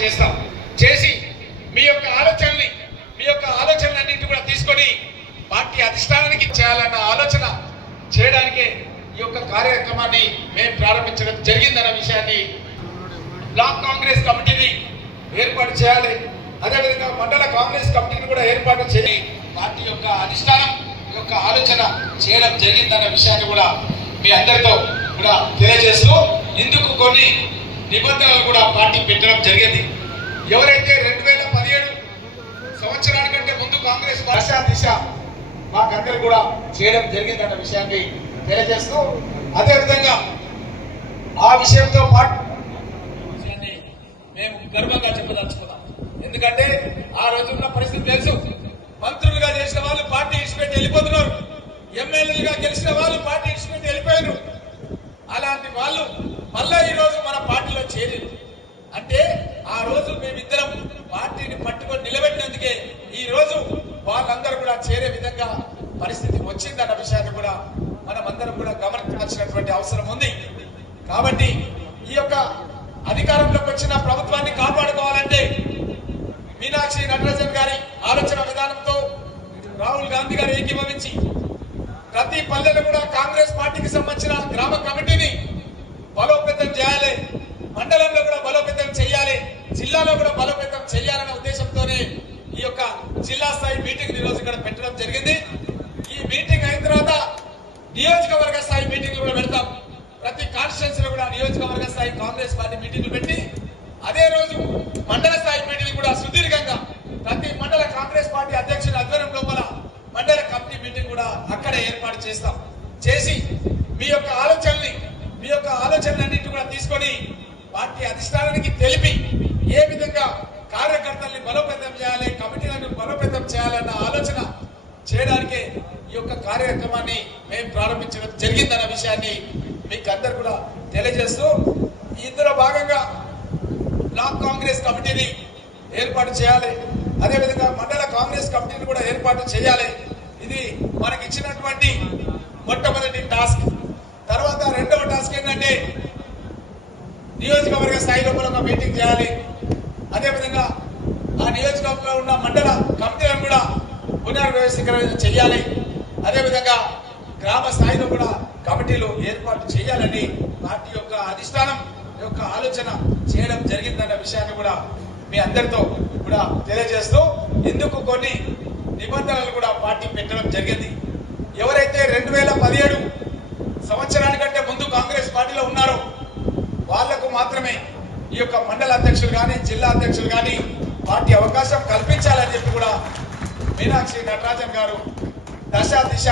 చేస్తాం. చేసి మీ యొక్క ఆలోచనని మీ యొక్క ఆలోచనలన్నింటి కూడా తీసుకొని పార్టీ అధిష్టానానికి చేయాలన్న ఆలోచన చేయడానికే ఈ యొక్క కార్యక్రమాన్ని మేము ప్రారంభించడం జరిగిందన్న విషయాన్ని బ్లాక్ కాంగ్రెస్ కమిటీని ఏర్పాటు చేయాలి. అదేవిధంగా మండల కాంగ్రెస్ కమిటీని కూడా ఏర్పాటు చేయాలి పార్టీ యొక్క అధిష్టానం యొక్క ఆలోచన చేయడం జరిగిందన్న విషయాన్ని కూడా మీ అందరితో కూడా తెలియజేస్తూ ఇందుకు కొన్ని నిబంధనలు కూడా పార్టీ పెట్టడం జరిగింది. ఎవరైతే రెండు వేల పదిహేడు సంవత్సరానికంటే ముందు కాంగ్రెస్ దశ దిశ మాకందరూ కూడా చేయడం జరిగిందన్న విషయాన్ని తెలియజేస్తూ అదేవిధంగా ఆ విషయంతో పాటు విషయాన్ని మేము గర్వంగా చెప్పదలుచుకున్నాం. ఎందుకంటే ఆ రోజున్న పరిస్థితి తెలుసు. మంత్రులుగా చేసిన వాళ్ళు పార్టీ ఇచ్చిపెట్టి వెళ్ళిపోతున్నారు. ఎమ్మెల్యేలుగా గెలిచిన వాళ్ళు పార్టీ ఇచ్చిపెట్టి వెళ్ళిపోయారు అలాంటి వాళ్ళు మళ్ళా ఈ రోజు మన పార్టీలో చేరింది. అంటే ఆ రోజు మేమిద్దరం పార్టీని పట్టుకొని నిలబెట్టినందుకే ఈ రోజు వాళ్ళందరూ కూడా చేరే విధంగా పరిస్థితి వచ్చిందన్న విషయాన్ని కూడా మనం అందరం కూడా గమనించాల్సినటువంటి అవసరం ఉంది. కాబట్టి ఈ యొక్క అధికారంలోకి వచ్చిన ప్రభుత్వాన్ని కాపాడుకోవాలంటే మీనాక్షి నటరాజన్ గారి ఆలోచన విధానంతో రాహుల్ గాంధీ గారు ఏకీభవించి ప్రతి పల్లెలు కూడా కాంగ్రెస్ పార్టీకి సంబంధించిన గ్రామ కమిటీని బలోపేతం చేయాలి. మండలంలో కూడా బలోపేతం చేయాలి. జిల్లాలో కూడా బలోపేతం చేయాలనే ఉద్దేశంతోనే ఈ యొక్క జిల్లా స్థాయి మీటింగ్ ఈ రోజు ఇక్కడ పెట్టడం జరిగింది. ఈ మీటింగ్ అయిన తర్వాత నియోజకవర్గ స్థాయి మీటింగ్లు కూడా పెడతాం. ప్రతి కాన్స్టిట్యున్సీలో కూడా నియోజకవర్గ స్థాయి కాంగ్రెస్ పార్టీ మీటింగ్లు పెట్టి అదే రోజు మండల స్థాయి మీటింగ్ కూడా సుదీర్ఘంగా ప్రతి మండల కాంగ్రెస్ పార్టీ అధ్యక్షుడి ఆధ్వర్యం లోపల మండల కమిటీ మీటింగ్ కూడా అక్కడే ఏర్పాటు చేస్తాం. చేసి మీ యొక్క ఆలోచనల్ని మీ యొక్క ఆలోచనలన్నింటి కూడా తీసుకొని పార్టీ అధిష్టానానికి తెలిపి ఏ విధంగా కార్యకర్తల్ని బలోపేతం చేయాలి కమిటీలను బలోపేతం చేయాలన్న ఆలోచన చేయడానికే ఈ యొక్క కార్యక్రమాన్ని మేము ప్రారంభించడం జరిగిందన్న విషయాన్ని మీకు అందరు కూడా తెలియజేస్తూ ఇందులో భాగంగా బ్లాక్ కాంగ్రెస్ కమిటీని ఏర్పాటు చేయాలి. అదేవిధంగా మండల కాంగ్రెస్ కమిటీని కూడా ఏర్పాటు చేయాలి. ఇది మనకి ఇచ్చినటువంటి మొట్టమొదటి టాస్క్ తర్వాత రెండవ టాస్క్ ఏంటంటే నియోజకవర్గ ఒక మీటింగ్ చేయాలి. అదేవిధంగా ఆ నియోజకవర్గంలో ఉన్న మండల కమిటీలను కూడా పునర్వ్యవస్థీకరణ చేయాలి. అదేవిధంగా గ్రామ స్థాయిలో కూడా కమిటీలు ఏర్పాటు చేయాలని పార్టీ యొక్క అధిష్టానం యొక్క ఆలోచన చేయడం జరిగిందన్న విషయాన్ని కూడా మీ అందరితో కూడా తెలియజేస్తూ ఇందుకు కొన్ని నిబంధనలు కూడా పార్టీ పెట్టడం జరిగింది. ఎవరైతే రెండు వేల పదిహేడు సంవత్సరానికంటే ముందు కాంగ్రెస్ పార్టీలో ఉన్నారో వాళ్ళకు మాత్రమే ఈ యొక్క మండల అధ్యక్షులు కానీ జిల్లా అధ్యక్షులు కానీ వాటి అవకాశం కల్పించాలని చెప్పి కూడా మీనాక్షి నటరాజన్ గారు దశ దిశ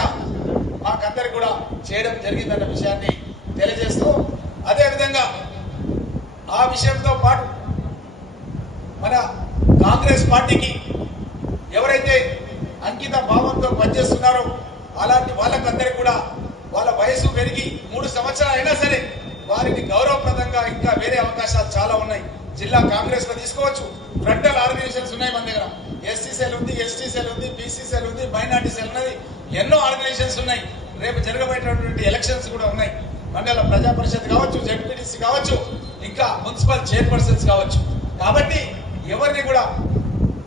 మాకందరికి కూడా చేయడం జరిగిందన్న విషయాన్ని తెలియజేస్తూ అదేవిధంగా ఆ విషయంతో పాటు మన కాంగ్రెస్ పార్టీకి ఎవరైతే అంకిత భావంతో పనిచేస్తున్నారో అలాంటి వాళ్ళకందరికీ కూడా వాళ్ళ వయసు పెరిగి మూడు సంవత్సరాలు అయినా సరే వారిని గౌరవప్రదంగా ఇంకా వేరే అవకాశాలు చాలా ఉన్నాయి. జిల్లా కాంగ్రెస్లో తీసుకోవచ్చు. ఫ్రంటల్ ఆర్గనైజేషన్స్ ఉన్నాయి మన దగ్గర. ఎస్టీ సెల్ ఉంది ఎస్టీ సెల్ ఉంది బీసీ సెల్ ఉంది మైనార్టీ సెల్ ఉన్నది. ఎన్నో ఆర్గనైజేషన్స్ ఉన్నాయి. రేపు జరగబోయేటటువంటి ఎలక్షన్స్ కూడా ఉన్నాయి. మండల ప్రజా పరిషత్ కావచ్చు జడ్పీటీసీ కావచ్చు ఇంకా మున్సిపల్ చైర్పర్సన్స్ కావచ్చు. కాబట్టి ఎవరిని కూడా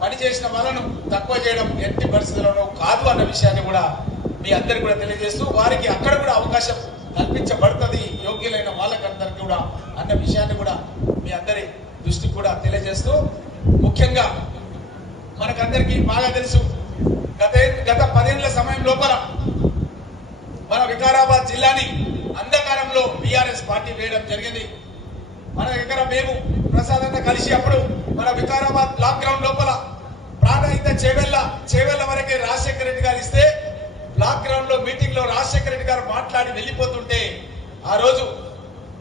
పని చేసిన వాళ్ళను తక్కువ చేయడం ఎట్టి పరిస్థితుల్లోనూ కాదు అన్న విషయాన్ని కూడా మీ అందరికి కూడా తెలియజేస్తూ వారికి అక్కడ కూడా అవకాశం కల్పించబడుతుంది యోగ్యులైన వాళ్ళకందరికీ కూడా అన్న విషయాన్ని కూడా మీ అందరి దృష్టికి కూడా తెలియజేస్తూ ముఖ్యంగా మనకందరికీ బాగా తెలుసు గత గత పదేళ్ళ సమయం లోపల మన వికారాబాద్ జిల్లాని అంధకారంలో బీఆర్ఎస్ పార్టీ వేయడం జరిగింది. మన దగ్గర మేము ప్రసాదంగా కలిసి అప్పుడు మన వికారాబాద్ లాక్ గ్రౌండ్ లోపల ప్రాణహిత చేవెళ్ళ చేవెళ్ళ వరకే రాజశేఖర రెడ్డి గారు ఇస్తే బ్లాక్ గ్రౌండ్లో మీటింగ్లో రాజశేఖర రెడ్డి గారు మాట్లాడి వెళ్ళిపోతుంటే ఆ రోజు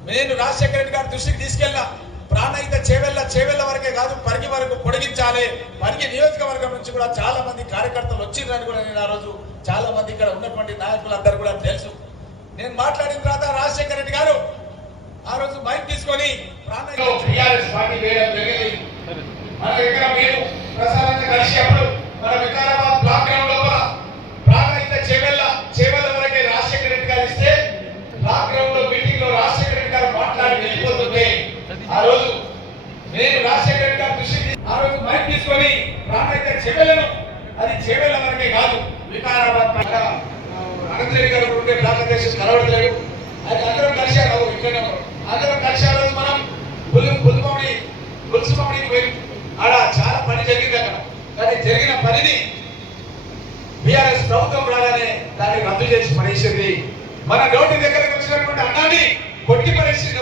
నేను రాజశేఖర రెడ్డి గారి దృష్టికి తీసుకెళ్ళా ప్రాణహిత చేవెళ్ళ చేవెళ్ళ వరకే కాదు పరిగి వరకు పొడిగించాలి. పరిగి నియోజకవర్గం నుంచి కూడా చాలా మంది కార్యకర్తలు వచ్చిండ్రని కూడా నేను ఆ రోజు చాలా మంది ఇక్కడ ఉన్నటువంటి నాయకులందరూ కూడా తెలుసు. నేను మాట్లాడిన తర్వాత రాజశేఖర రెడ్డి గారు ఆ రోజు మైక్ తీసుకొని ప్రాణహిత టీఆర్ఎస్ పార్టీ వేయడం జరిగింది మన దగ్గర మేము ప్రసాదంగా కలిసి అప్పుడు మన వికారాబాద్ బ్లాక్ గ్రౌండ్ లోపల ప్రాణహిత చేవెళ్ళ చేవెళ్ళ వరకే రాజశేఖర రెడ్డి గారు ఇస్తే బ్లాక్ గ్రౌండ్లో మీటింగ్లో రాజశేఖర రెడ్డి గారు మాట్లాడి వెళ్ళిపోతుంటే ఆ రోజు నేను రాజశేఖర రెడ్డి గారి చెవెలను అది చెవెల వరకే కాదు. వికారాబాద్ అనంతరెడ్డి గారు ఉంటే భారతదేశం కలవడలేదు అది అందరం కలిశారు ఇక్కడ అందరం కలిశారు రోజు మనం పులి పులిమౌడి పులుసుమౌడికి పోయి ఆడ చాలా పని జరిగింది అక్కడ. కానీ జరిగిన పనిని బీఆర్ఎస్ ప్రభుత్వం రాగానే దాన్ని రద్దు చేసి పడేసింది. మన నోటి దగ్గరకు వచ్చినటువంటి అన్నాన్ని కొట్టి పడేసింది